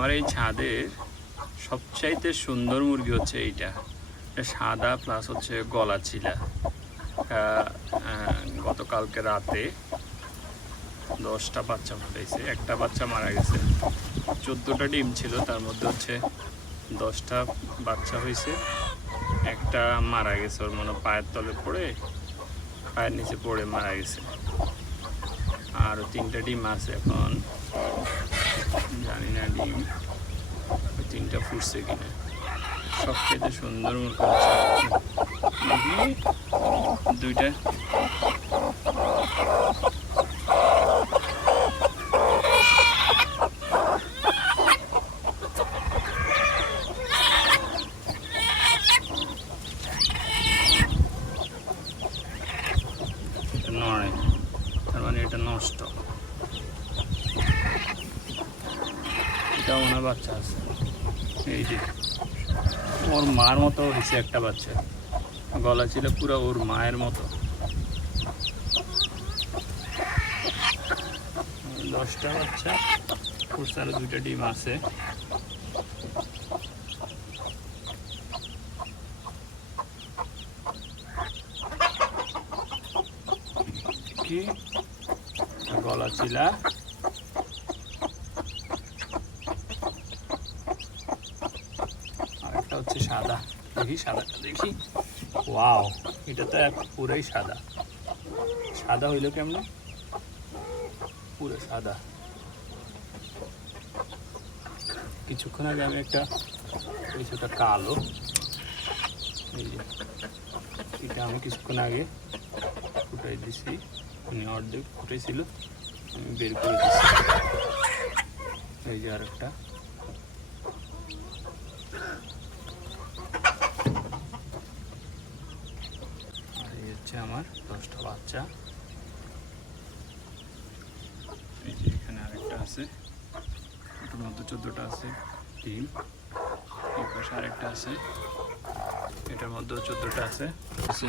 আমার এই ছাদের সবচাইতে সুন্দর মুরগি হচ্ছে এইটা। সাদা প্লাস হচ্ছে গলা চিলা। গতকালকে রাতে দশটা বাচ্চা ফুটাইছে একটা বাচ্চা মারা গেছে। চোদ্দোটা ডিম ছিল, তার মধ্যে হচ্ছে দশটা বাচ্চা হয়েছে, একটা মারা গেছে, ওর মনে পায়ের তলে পড়ে, পায়ের নিচে পড়ে মারা গেছে। আরও তিনটা ডিম আছে এখন। জানি না ডিম। তিনটা ফুটছে কিনা। সবচেয়ে সুন্দর মুরগি হচ্ছে। দেখি, দুইটা নড়ে। তার মানে এটা নষ্ট। মনে হয় বাচ্চা আছে। এই যে, ওর মার মতো হয়েছে একটা বাচ্চা। গলা ছিল পুরো ওর মায়ের মতো। দশটা বাচ্চা আরও দুইটা ডিম আছে। গলা চিলা আরেকটা হচ্ছে সাদা। দেখি সাদাটা দেখি। ওয়াও, এটা তো পুরাই সাদা। সাদা হইল কেমনে? পুরো সাদা। কিছুক্ষণ আগে আমি একটা কিছুটা কালো। এটা আমি কিছুক্ষণ আগে ফুটাই দিছি। উনি অর্ধেক ফুটেছিল, আমি বের করে দিছি। এই যে আর এই হচ্ছে আমার দশটা বাচ্চা। এই যে এখানে আরেকটা আছে। এটার মধ্যে চোদ্দোটা আছে ডিম এই পাশে আরেকটা আছে। এটার মধ্যেও চোদ্দোটা আছে। আছে।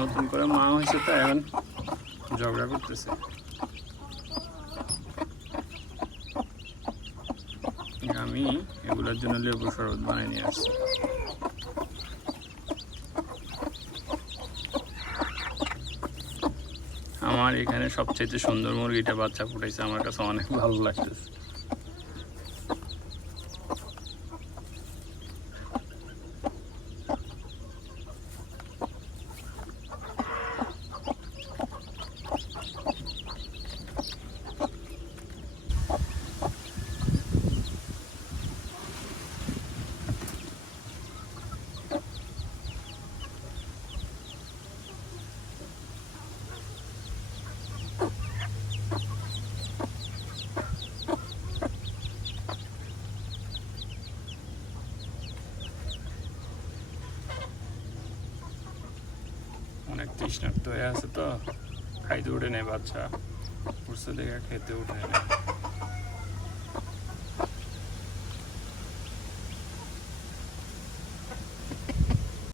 নতুন করে মা হয়েছে তো এখন ঝগড়া করতেছে। আমি এগুলোর জন্য লেবু শরবত বানিয়ে নিয়ে আসছি আমার এখানে সবচেয়ে সুন্দর মুরগিটা বাচ্চা ফুটাইছে আমার কাছে অনেক ভালো লাগতেছে। অনেক তৃষ্ণার্ত হয়ে আছে তো খাইতে উঠে নেই বাচ্চা। উঠছে দেখে খেতে উঠে নেই।